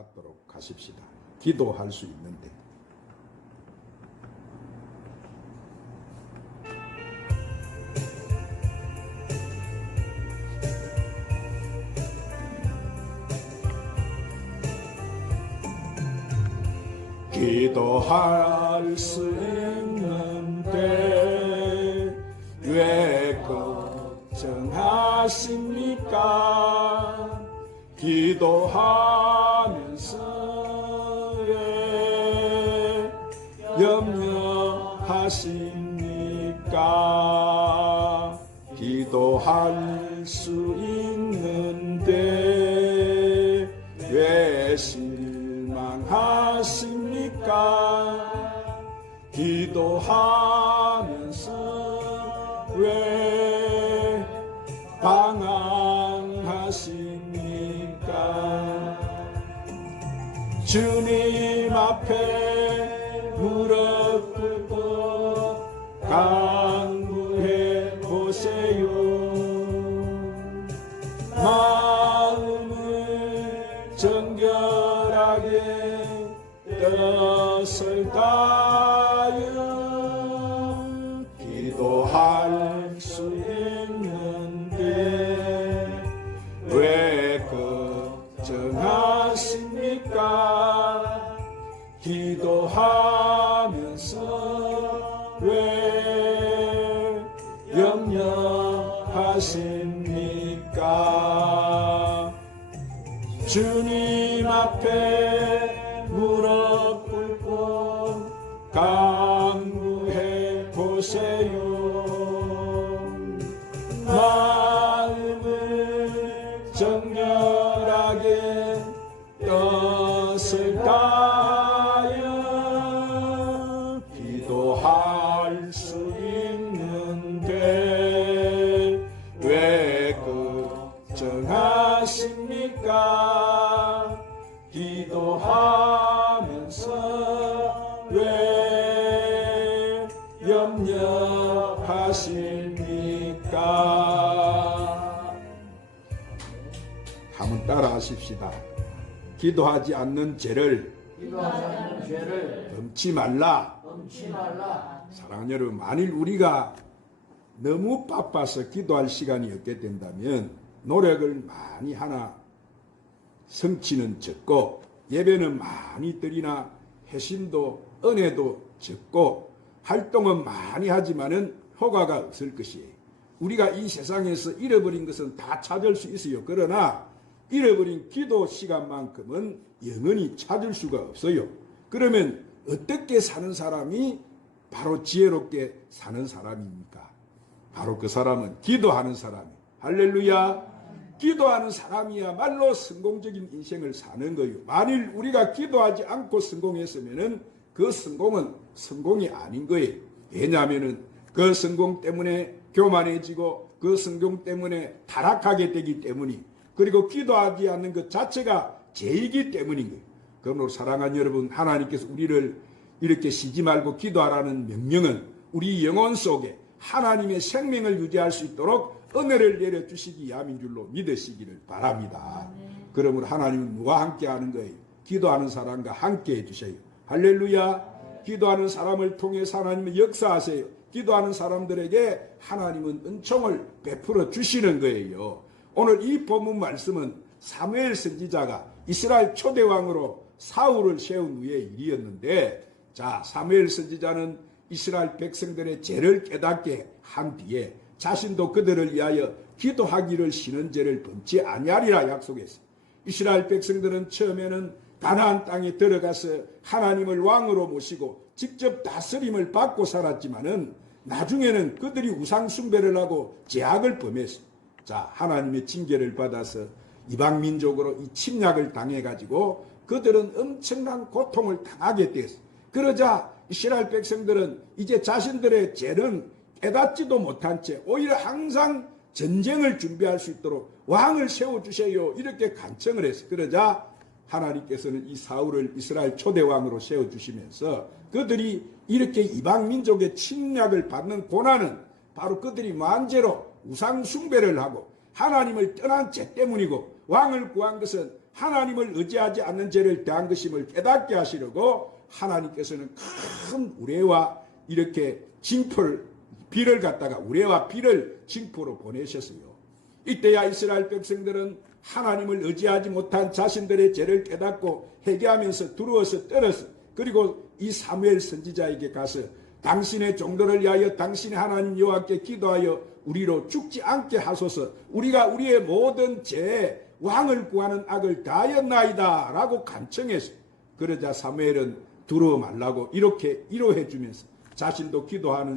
받도록 하십시다. 기도할 수 있는데. 기도할 수 있는데 왜 걱정하십니까? 기도하면서 왜 염려하십니까? 기도할 수 있는데 왜 실망하십니까? 기도하면서 왜 방황하십니까? 주님 앞에 무릎 꿇고 간구해 보세요. 마음을 정결하게 떴을까요? 기도할 수 있는데 왜 걱정하십니까? 기도하면서 왜 염려하십니까? 주님 앞에 무릎 꿇고 간구해 보세요. 마음을 정결하게 떴을까요? 기도할 수 있는데 왜 걱정하십니까? 기도하면서 왜 염려하십니까? 한번 따라 하십시다. 기도하지 않는 죄를 범치 말라. 사랑하는 여러분, 만일 우리가 너무 바빠서 기도할 시간이 없게 된다면 노력을 많이 하나 성취는 적고 예배는 많이 드리나 회심도 은혜도 적고 활동은 많이 하지만은 효과가 없을 것이에요. 우리가 이 세상에서 잃어버린 것은 다 찾을 수 있어요. 그러나 잃어버린 기도 시간만큼은 영원히 찾을 수가 없어요. 그러면 어떻게 사는 사람이 바로 지혜롭게 사는 사람입니까? 바로 그 사람은 기도하는 사람이에요. 할렐루야. 기도하는 사람이야말로 성공적인 인생을 사는 거예요. 만일 우리가 기도하지 않고 성공했으면 그 성공은 성공이 아닌 거예요. 왜냐하면 그 성공 때문에 교만해지고 그 성공 때문에 타락하게 되기 때문이, 그리고 기도하지 않는 것 자체가 죄이기 때문인 거예요. 그러므로 사랑하는 여러분, 하나님께서 우리를 이렇게 쉬지 말고 기도하라는 명령은 우리 영혼 속에 하나님의 생명을 유지할 수 있도록 은혜를 내려주시기 위함인 줄로 믿으시기를 바랍니다. 그러므로 하나님은 누가 함께 하는 거예요? 기도하는 사람과 함께 해주세요. 할렐루야. 기도하는 사람을 통해서 하나님은 역사하세요. 기도하는 사람들에게 하나님은 은총을 베풀어 주시는 거예요. 오늘 이 본문 말씀은 사무엘 선지자가 이스라엘 초대왕으로 사울을 세운 후의 일이었는데, 자, 사무엘 선지자는 이스라엘 백성들의 죄를 깨닫게 한 뒤에 자신도 그들을 위하여 기도하기를 쉬는 죄를 범치 아니하리라 약속했어요. 이스라엘 백성들은 처음에는 가나안 땅에 들어가서 하나님을 왕으로 모시고 직접 다스림을 받고 살았지만은 나중에는 그들이 우상 숭배를 하고 죄악을 범했어요. 자, 하나님의 징계를 받아서 이방 민족으로 이 침략을 당해가지고 그들은 엄청난 고통을 당하게 됐어요. 그러자 이스라엘 백성들은 이제 자신들의 죄는 깨닫지도 못한 채 오히려 항상 전쟁을 준비할 수 있도록 왕을 세워주세요, 이렇게 간청을 했어요. 그러자 하나님께서는 이 사울을 이스라엘 초대왕으로 세워주시면서 그들이 이렇게 이방 민족의 침략을 받는 고난은 바로 그들이 만죄로 우상 숭배를 하고 하나님을 떠난 죄 때문이고, 왕을 구한 것은 하나님을 의지하지 않는 죄를 대한 것임을 깨닫게 하시려고 하나님께서는 큰 우레와 이렇게 징표를 비를 갖다가 우레와 비를 징표로 보내셨어요. 이때야 이스라엘 백성들은 하나님을 의지하지 못한 자신들의 죄를 깨닫고 회개하면서 두려워서 떨어서 그리고 이 사무엘 선지자에게 가서 당신의 종들을 위하여 당신의 하나님 여호와께 기도하여 우리로 죽지 않게 하소서. 우리가 우리의 모든 죄에 왕을 구하는 악을 다하였나이다 라고 간청했어요. 그러자 사무엘은 두려워 말라고 이렇게 위로해 주면서 자신도 기도하는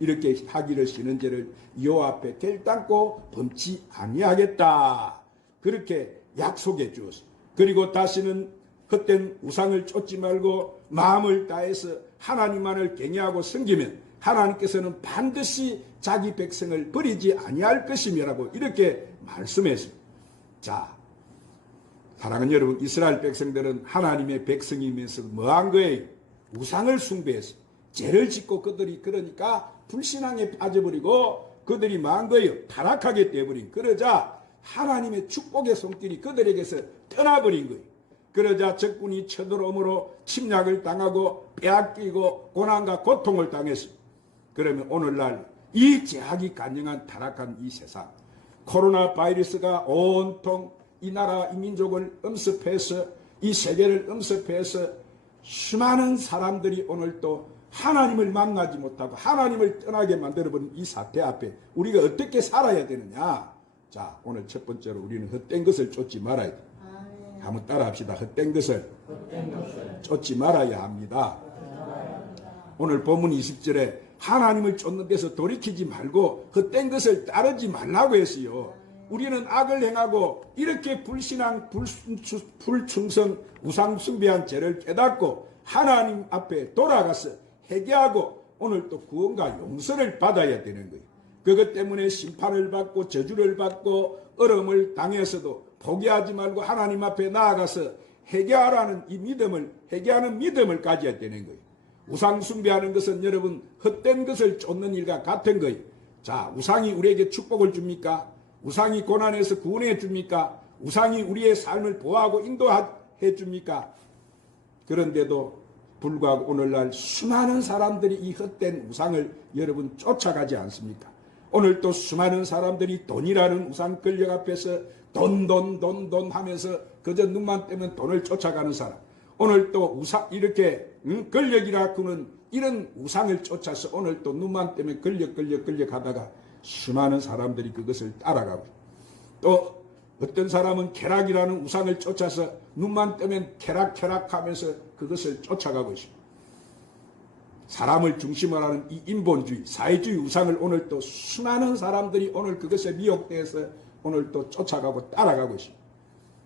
이렇게 하기를 쉬는 죄를 여호와 앞에 결단코 범치 아니하겠다 그렇게 약속해 주었어요. 그리고 다시는 헛된 우상을 쫓지 말고 마음을 다해서 하나님만을 경외하고 섬기면 하나님께서는 반드시 자기 백성을 버리지 아니할 것이며라고 이렇게 말씀했습니다. 자, 사랑하는 여러분, 이스라엘 백성들은 하나님의 백성이면서 뭐한 거예요? 우상을 숭배했어요. 죄를 짓고 그들이 그러니까 불신앙에 빠져버리고 그들이 뭐한 거예요? 타락하게 되어버린. 그러자 하나님의 축복의 손길이 그들에게서 떠나버린 거예요. 그러자 적군이 쳐들어옴으로 침략을 당하고 빼앗기고 고난과 고통을 당했어요. 그러면 오늘날 이 제약이 간영한 타락한 이 세상, 코로나 바이러스가 온통 이 나라 이 민족을 엄습해서 이 세계를 엄습해서 수많은 사람들이 오늘 또 하나님을 만나지 못하고 하나님을 떠나게 만들어버린 이 사태 앞에 우리가 어떻게 살아야 되느냐. 자, 오늘 첫 번째로 우리는 헛된 것을 쫓지 말아야 돼. 한번 따라 합시다. 헛된 것을 쫓지 말아야 합니다. 오늘 본문 20절에 하나님을 쫓는 데서 돌이키지 말고 헛된 것을 따르지 말라고 했어요. 우리는 악을 행하고 이렇게 불신앙, 불충성, 우상 숭배한 죄를 깨닫고 하나님 앞에 돌아가서 회개하고 오늘 또 구원과 용서를 받아야 되는 거예요. 그것 때문에 심판을 받고 저주를 받고 어려움을 당해서도 포기하지 말고 하나님 앞에 나아가서 회개하라는 이 믿음을, 회개하는 믿음을 가져야 되는 거예요. 우상 숭배하는 것은 여러분 헛된 것을 쫓는 일과 같은 거예요. 자, 우상이 우리에게 축복을 줍니까? 우상이 고난에서 구원해 줍니까? 우상이 우리의 삶을 보호하고 인도해 줍니까? 그런데도 불구하고 오늘날 수많은 사람들이 이 헛된 우상을 여러분 쫓아가지 않습니까? 오늘 또 수많은 사람들이 돈이라는 우상 권력 앞에서 돈 하면서 그저 눈만 떼면 돈을 쫓아가는 사람. 오늘 또 우상 이렇게 권력이라 그는 이런 우상을 쫓아서 오늘 또 눈만 떼면 권력 하다가 수많은 사람들이 그것을 따라가고 또 어떤 사람은 쾌락이라는 우상을 쫓아서 눈만 뜨면 쾌락 하면서 그것을 쫓아가고 있습니다. 사람을 중심으로 하는 이 인본주의, 사회주의 우상을 오늘 또 수많은 사람들이 오늘 그것에 미혹되어서 오늘 또 쫓아가고 따라가고 있습니다.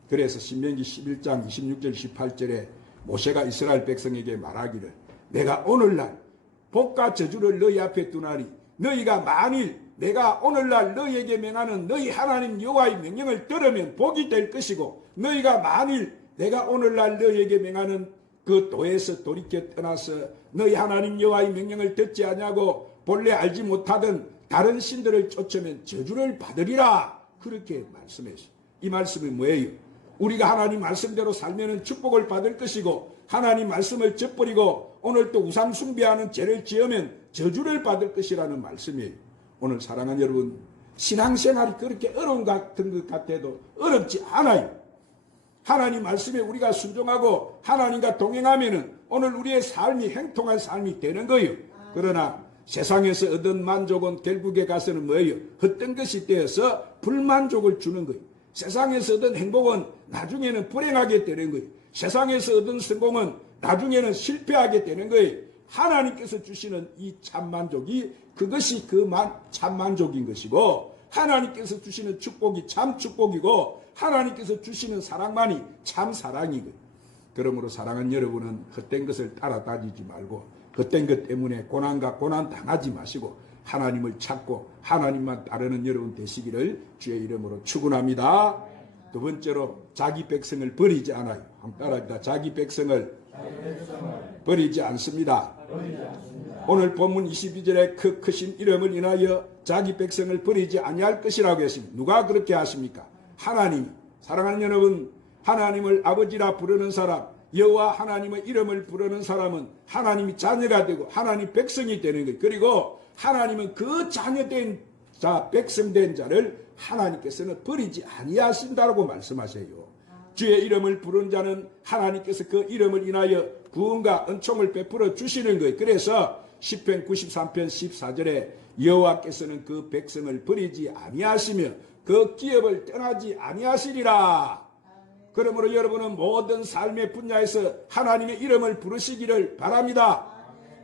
그래서 신명기 11장 26절 18절에 모세가 이스라엘 백성에게 말하기를 내가 오늘날 복과 저주를 너희 앞에 두나니 너희가 만일 내가 오늘날 너희에게 명하는 너희 하나님 여호와의 명령을 들으면 복이 될 것이고 너희가 만일 내가 오늘날 너희에게 명하는 그 도에서 돌이켜 떠나서 너희 하나님 여호와의 명령을 듣지 아니하고 본래 알지 못하던 다른 신들을 쫓으면 저주를 받으리라 그렇게 말씀했어요. 이 말씀이 뭐예요? 우리가 하나님 말씀대로 살면 축복을 받을 것이고 하나님 말씀을 저버리고 오늘 또 우상 숭배하는 죄를 지으면 저주를 받을 것이라는 말씀이에요. 오늘 사랑하는 여러분, 신앙생활이 그렇게 어려운 것 같아도 어렵지 않아요. 하나님 말씀에 우리가 순종하고 하나님과 동행하면 오늘 우리의 삶이 행통한 삶이 되는 거예요. 그러나 세상에서 얻은 만족은 결국에 가서는 뭐예요? 헛된 것이 되어서 불만족을 주는 거예요. 세상에서 얻은 행복은 나중에는 불행하게 되는 거예요. 세상에서 얻은 성공은 나중에는 실패하게 되는 거예요. 하나님께서 주시는 이 참만족이 그것이 그 참만족인 것이고 하나님께서 주시는 축복이 참 축복이고 하나님께서 주시는 사랑만이 참 사랑이고 그러므로 사랑하는 여러분은 헛된 것을 따라다니지 말고 헛된 것 때문에 고난과 고난 당하지 마시고 하나님을 찾고 하나님만 따르는 여러분 되시기를 주의 이름으로 축원합니다. 두 번째로 자기 백성을 버리지 않아요. 한번 따라합니다. 자기 백성을 버리지 않습니다. 오늘 본문 22절에 그 크신 이름을 인하여 자기 백성을 버리지 아니할 것이라고 했습니다. 누가 그렇게 하십니까? 하나님. 사랑하는 여러분, 하나님을 아버지라 부르는 사람, 여호와 하나님의 이름을 부르는 사람은 하나님이 자녀가 되고 하나님 백성이 되는 거예요. 그리고 하나님은 그 자녀된 자, 백성된 자를 하나님께서는 버리지 아니하신다고 말씀하세요. 주의 이름을 부른 자는 하나님께서 그 이름을 인하여 구원과 은총을 베풀어 주시는 거예요. 그래서 시편 93편 14절에 여호와께서는 그 백성을 버리지 아니하시며 그 기업을 떠나지 아니하시리라. 그러므로 여러분은 모든 삶의 분야에서 하나님의 이름을 부르시기를 바랍니다.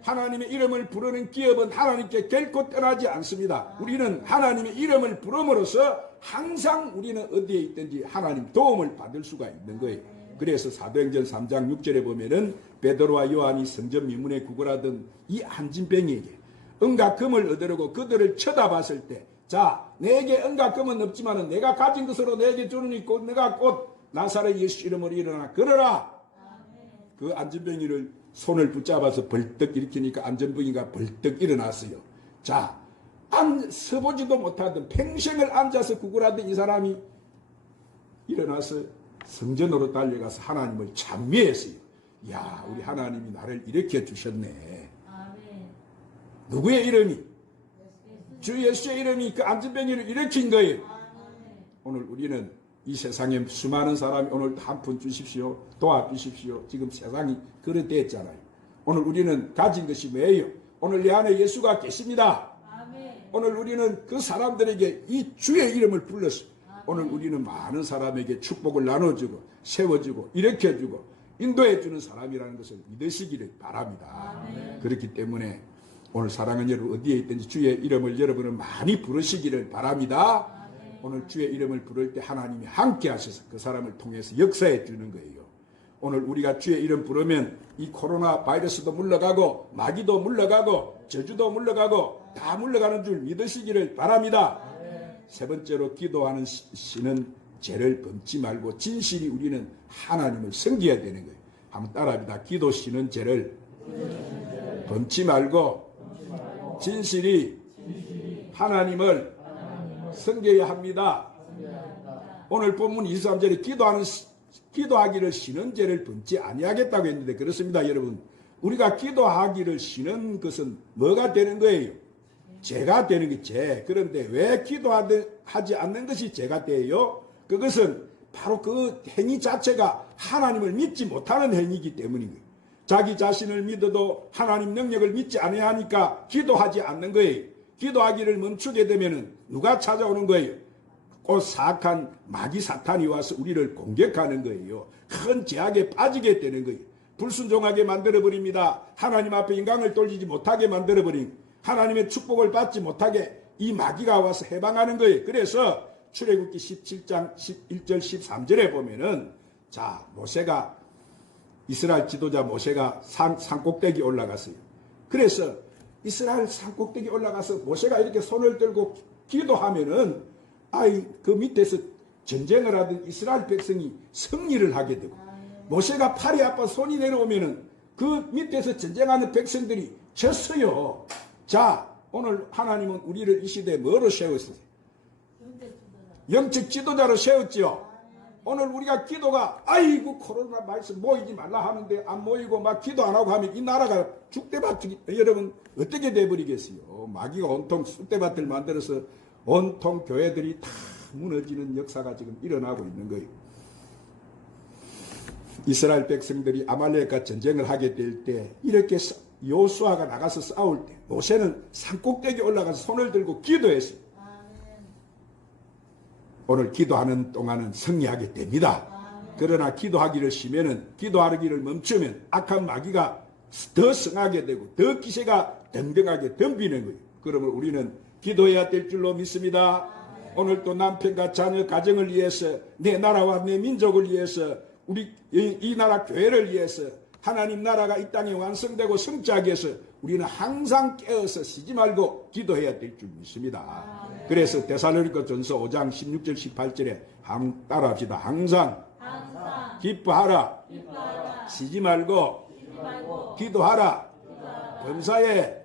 하나님의 이름을 부르는 기업은 하나님께 결코 떠나지 않습니다. 우리는 하나님의 이름을 부름으로써 항상 우리는 어디에 있든지 하나님 도움을 받을 수가 있는 거예요. 그래서 사도행전 3장 6절에 보면은 베드로와 요한이 성전 미문에 구걸하던 이 안진뱅이에게 은과 금을 얻으려고 그들을 쳐다봤을 때, 자, 내게 은과 금은 없지만은 내가 가진 것으로 내게 주느니 곧 내가 곧 나사렛 예수 이름으로 일어나 걸어라. 그 안진뱅이를 손을 붙잡아서 벌떡 일으키니까 안진뱅이가 벌떡 일어났어요. 자, 서보지도 못하던 평생을 앉아서 구걸하던 이 사람이 일어나서 성전으로 달려가서 하나님을 찬미했어요. 야, 우리 하나님이 나를 일으켜 주셨네. 누구의 이름이? 주 예수의 이름이 그 안진뱅이를 일으킨 거예요. 오늘 우리는 이 세상에 수많은 사람이 오늘 한 푼 주십시오, 도와주십시오. 지금 세상이 그렇게 됐잖아요. 오늘 우리는 가진 것이 뭐예요? 오늘 내 안에 예수가 계십니다. 오늘 우리는 그 사람들에게 이 주의 이름을 불렀어요. 오늘 우리는 많은 사람에게 축복을 나눠주고 세워주고 일으켜주고 인도해주는 사람이라는 것을 믿으시기를 바랍니다. 그렇기 때문에 오늘 사랑하는 여러분 어디에 있든지 주의 이름을 여러분은 많이 부르시기를 바랍니다. 오늘 주의 이름을 부를 때 하나님이 함께 하셔서 그 사람을 통해서 역사해 주는 거예요. 오늘 우리가 주의 이름 부르면 이 코로나 바이러스도 물러가고 마귀도 물러가고 저주도 물러가고 다 물러가는 줄 믿으시기를 바랍니다. 세 번째로 기도하는 시는 죄를 범치 말고 진실이 우리는 하나님을 섬겨야 되는 거예요. 한번 따라합니다. 기도 시는 죄를 범치 말고 진실이 하나님을 섬겨야 합니다. 오늘 본문 23절에 기도하기를 쉬는 죄를 범치 아니하겠다고 했는데 그렇습니다. 여러분, 우리가 기도하기를 쉬는 것은 뭐가 되는 거예요? 죄가 되는 게 죄. 그런데 왜 기도하지 않는 것이 죄가 돼요? 그것은 바로 그 행위 자체가 하나님을 믿지 못하는 행위이기 때문인 거예요. 자기 자신을 믿어도 하나님 능력을 믿지 않아야 기도하지 않는 거예요. 기도하기를 멈추게 되면 누가 찾아오는 거예요? 곧 사악한 마귀 사탄이 와서 우리를 공격하는 거예요. 큰 죄악에 빠지게 되는 거예요. 불순종하게 만들어버립니다. 하나님 앞에 인강을 돌리지 못하게 만들어버린, 하나님의 축복을 받지 못하게 이 마귀가 와서 해방하는 거예요. 그래서 출애굽기 17장 11절 13절에 보면은, 자, 모세가, 이스라엘 지도자 모세가 산꼭대기 올라갔어요. 그래서 이스라엘 산꼭대기 올라가서 모세가 이렇게 손을 들고 기도하면은 그 밑에서 전쟁을 하던 이스라엘 백성이 승리를 하게 되고, 모세가 팔이 아파 손이 내려오면은 그 밑에서 전쟁하는 백성들이 졌어요. 자, 오늘 하나님은 우리를 이 시대에 뭐로 세웠어요? 영적 지도자로 세웠지요. 오늘 우리가 기도가 아이고 코로나 말씀 모이지 말라 하는데 안 모이고 막 기도 안 하고 하면 이 나라가 죽대밭이 여러분 어떻게 돼버리겠어요? 마귀가 온통 쑥대밭을 만들어서 온통 교회들이 다 무너지는 역사가 지금 일어나고 있는 거예요. 이스라엘 백성들이 아말렉과 전쟁을 하게 될 때 이렇게 요수아가 나가서 싸울 때 모세는 산꼭대기 올라가서 손을 들고 기도했어요. 오늘 기도하는 동안은 승리하게 됩니다. 그러나 기도하기를 쉬면은, 기도하기를 멈추면 악한 마귀가 더 성하게 되고 더 기세가 덤병하게 덤비는 거예요. 그러면 우리는 기도해야 될 줄로 믿습니다. 오늘 또 남편과 자녀 가정을 위해서, 내 나라와 내 민족을 위해서, 우리 이 나라 교회를 위해서, 하나님 나라가 이 땅에 완성되고 성취하기 위해서 우리는 항상 깨어서 쉬지 말고 기도해야 될 줄 믿습니다. 그래서 데살로니가 전서 5장 16절 18절에 한번 따라합시다. 항상 기뻐하라. 쉬지 말고 기도하라. 범사에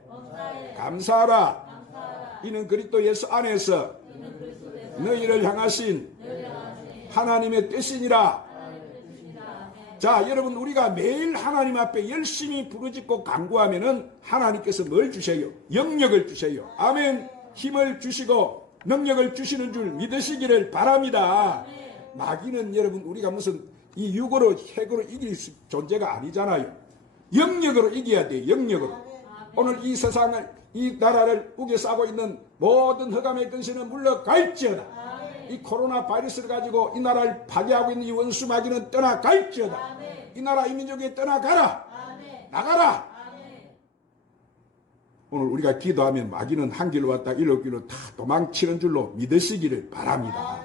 감사하라. 이는 그리스도 예수 안에서 너희를 향하신 하나님의 뜻이니라. 자, 여러분, 우리가 매일 하나님 앞에 열심히 부르짖고 간구하면은 하나님께서 뭘 주세요? 영역을 주세요. 아멘. 힘을 주시고 능력을 주시는 줄 믿으시기를 바랍니다. 마귀는 여러분, 우리가 무슨 이 육으로 핵으로 이길 존재가 아니잖아요. 영역으로 이겨야 돼요. 영역으로. 오늘 이 세상을, 이 나라를 우겨싸고 있는 모든 흑암의 근세는 물러갈지어다. 이 코로나 바이러스를 가지고 이 나라를 파괴하고 있는 이 원수 마귀는 떠나갈지어다. 이 나라 이 민족에 떠나가라. 나가라. 오늘 우리가 기도하면 마귀는 한 길로 왔다 일곱 길로 다 도망치는 줄로 믿으시기를 바랍니다.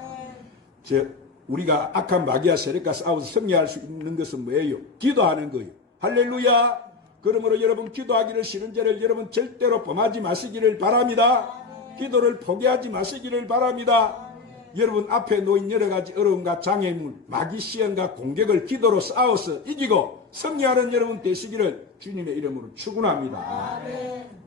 우리가 악한 마귀와 세력과 싸워서 승리할 수 있는 것은 뭐예요? 기도하는 거예요. 할렐루야. 그러므로 여러분, 기도하기를 싫은 죄를 여러분 절대로 범하지 마시기를 바랍니다. 기도를 포기하지 마시기를 바랍니다. 여러분 앞에 놓인 여러 가지 어려움과 장애물, 마귀 시험과 공격을 기도로 싸워서 이기고 승리하는 여러분 되시기를 주님의 이름으로 축원합니다.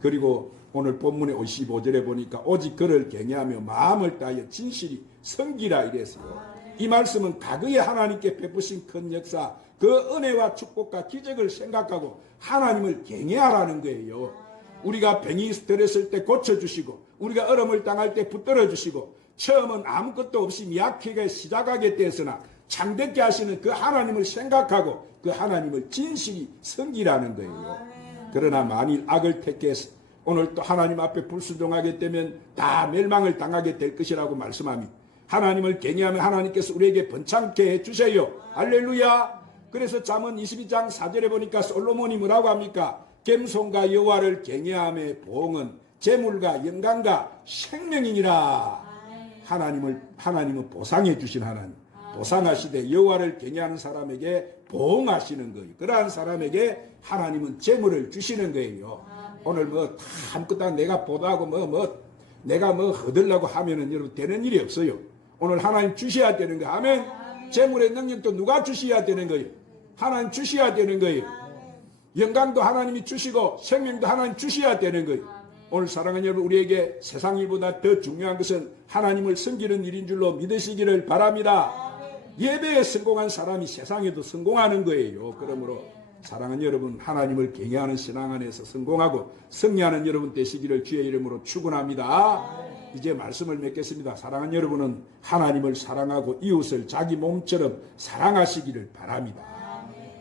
그리고 오늘 본문의 55절에 보니까 오직 그를 경외하며 마음을 다하여 진실이 섬기라 이랬어요. 이 말씀은 과거에 하나님께 베푸신 큰 역사, 그 은혜와 축복과 기적을 생각하고 하나님을 경외하라는 거예요. 우리가 병이 들었을 때 고쳐주시고, 우리가 어려움을 당할 때 붙들어 주시고, 처음은 아무것도 없이 미약하게 시작하게 되었으나 참되게 하시는 그 하나님을 생각하고 그 하나님을 진실히 섬기라는 거예요. 그러나 만일 악을 택해서 오늘 또 하나님 앞에 불순종하게 되면 다 멸망을 당하게 될 것이라고 말씀합니다. 하나님을 경외하면 하나님께서 우리에게 번창케 해주세요. 할렐루야. 그래서 잠언 22장 4절에 보니까 솔로몬이 뭐라고 합니까? 겸손과 여호와를 경외함의 보응은 재물과 영광과 생명이니라. 하나님은 보상해 주신 하나님. 보상하시되 여호와를 경외하는 사람에게 보응하시는 거예요. 그러한 사람에게 하나님은 재물을 주시는 거예요. 오늘 뭐 다 아무것도 내가 보도하고 내가 허들라고 하면은 여러분 되는 일이 없어요. 오늘 하나님 주셔야 되는 거예요. 아멘. 재물의 능력도 누가 주셔야 되는 거예요. 하나님 주셔야 되는 거예요. 영광도 하나님이 주시고 생명도 하나님 주셔야 되는 거예요. 오늘 사랑하는 여러분, 우리에게 세상 일보다 더 중요한 것은 하나님을 섬기는 일인 줄로 믿으시기를 바랍니다. 예배에 성공한 사람이 세상에도 성공하는 거예요. 그러므로 사랑하는 여러분, 하나님을 경외하는 신앙 안에서 성공하고 승리하는 여러분 되시기를 주의 이름으로 축원합니다. 이제 말씀을 맺겠습니다. 사랑하는 여러분은 하나님을 사랑하고 이웃을 자기 몸처럼 사랑하시기를 바랍니다.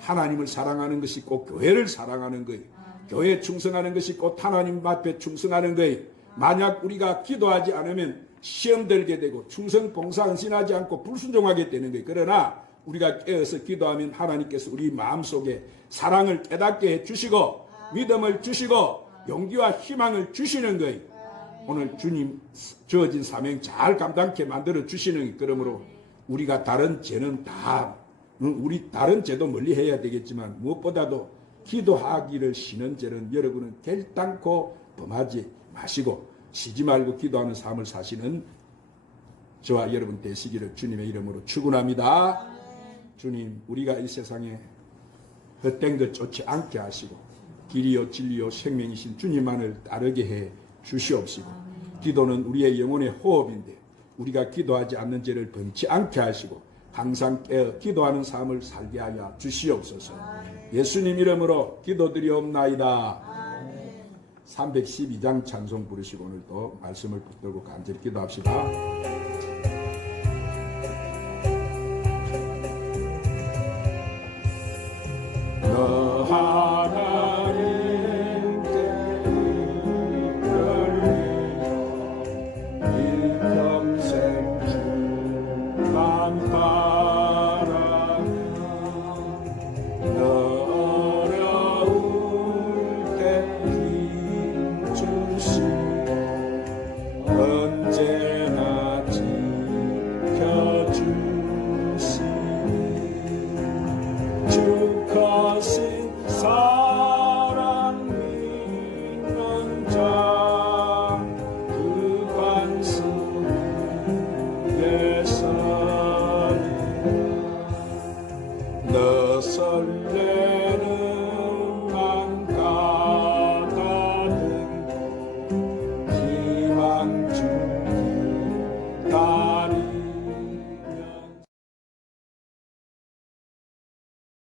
하나님을 사랑하는 것이 꼭 교회를 사랑하는 거예요. 교회에 충성하는 것이 곧 하나님 앞에 충성하는 거예요. 만약 우리가 기도하지 않으면 시험 들게 되고 충성 봉사 헌신하지 않고 불순종하게 되는 거예요. 그러나 우리가 깨어서 기도하면 하나님께서 우리 마음속에 사랑을 깨닫게 해주시고 믿음을 주시고 용기와 희망을 주시는 거예요. 오늘 주님 주어진 사명 잘 감당케 만들어 주시는 거예요. 그러므로 우리가 다른 죄는 우리 다른 죄도 멀리 해야 되겠지만 무엇보다도 기도하기를 쉬는 죄는 여러분은 결단코 범하지 마시고 쉬지 말고 기도하는 삶을 사시는 저와 여러분 되시기를 주님의 이름으로 축원합니다. 주님, 우리가 이 세상에 헛된 것 쫓지 않게 하시고 길이요 진리요 생명이신 주님만을 따르게 해 주시옵시고 기도는 우리의 영혼의 호흡인데 우리가 기도하지 않는 죄를 범치 않게 하시고 항상 깨어 기도하는 삶을 살게 하여 주시옵소서. 예수님 이름으로 기도드리옵나이다. 312장 찬송 부르시고 오늘도 말씀을 붙들고 간절히 기도합시다. 너 하나님께 이끌리며 일평생 주만 바라며 너 어려울 때 힘주시고 언제나 지켜주시니 주 거신 사랑 믿는 자 그 관습 예선이라 너 설레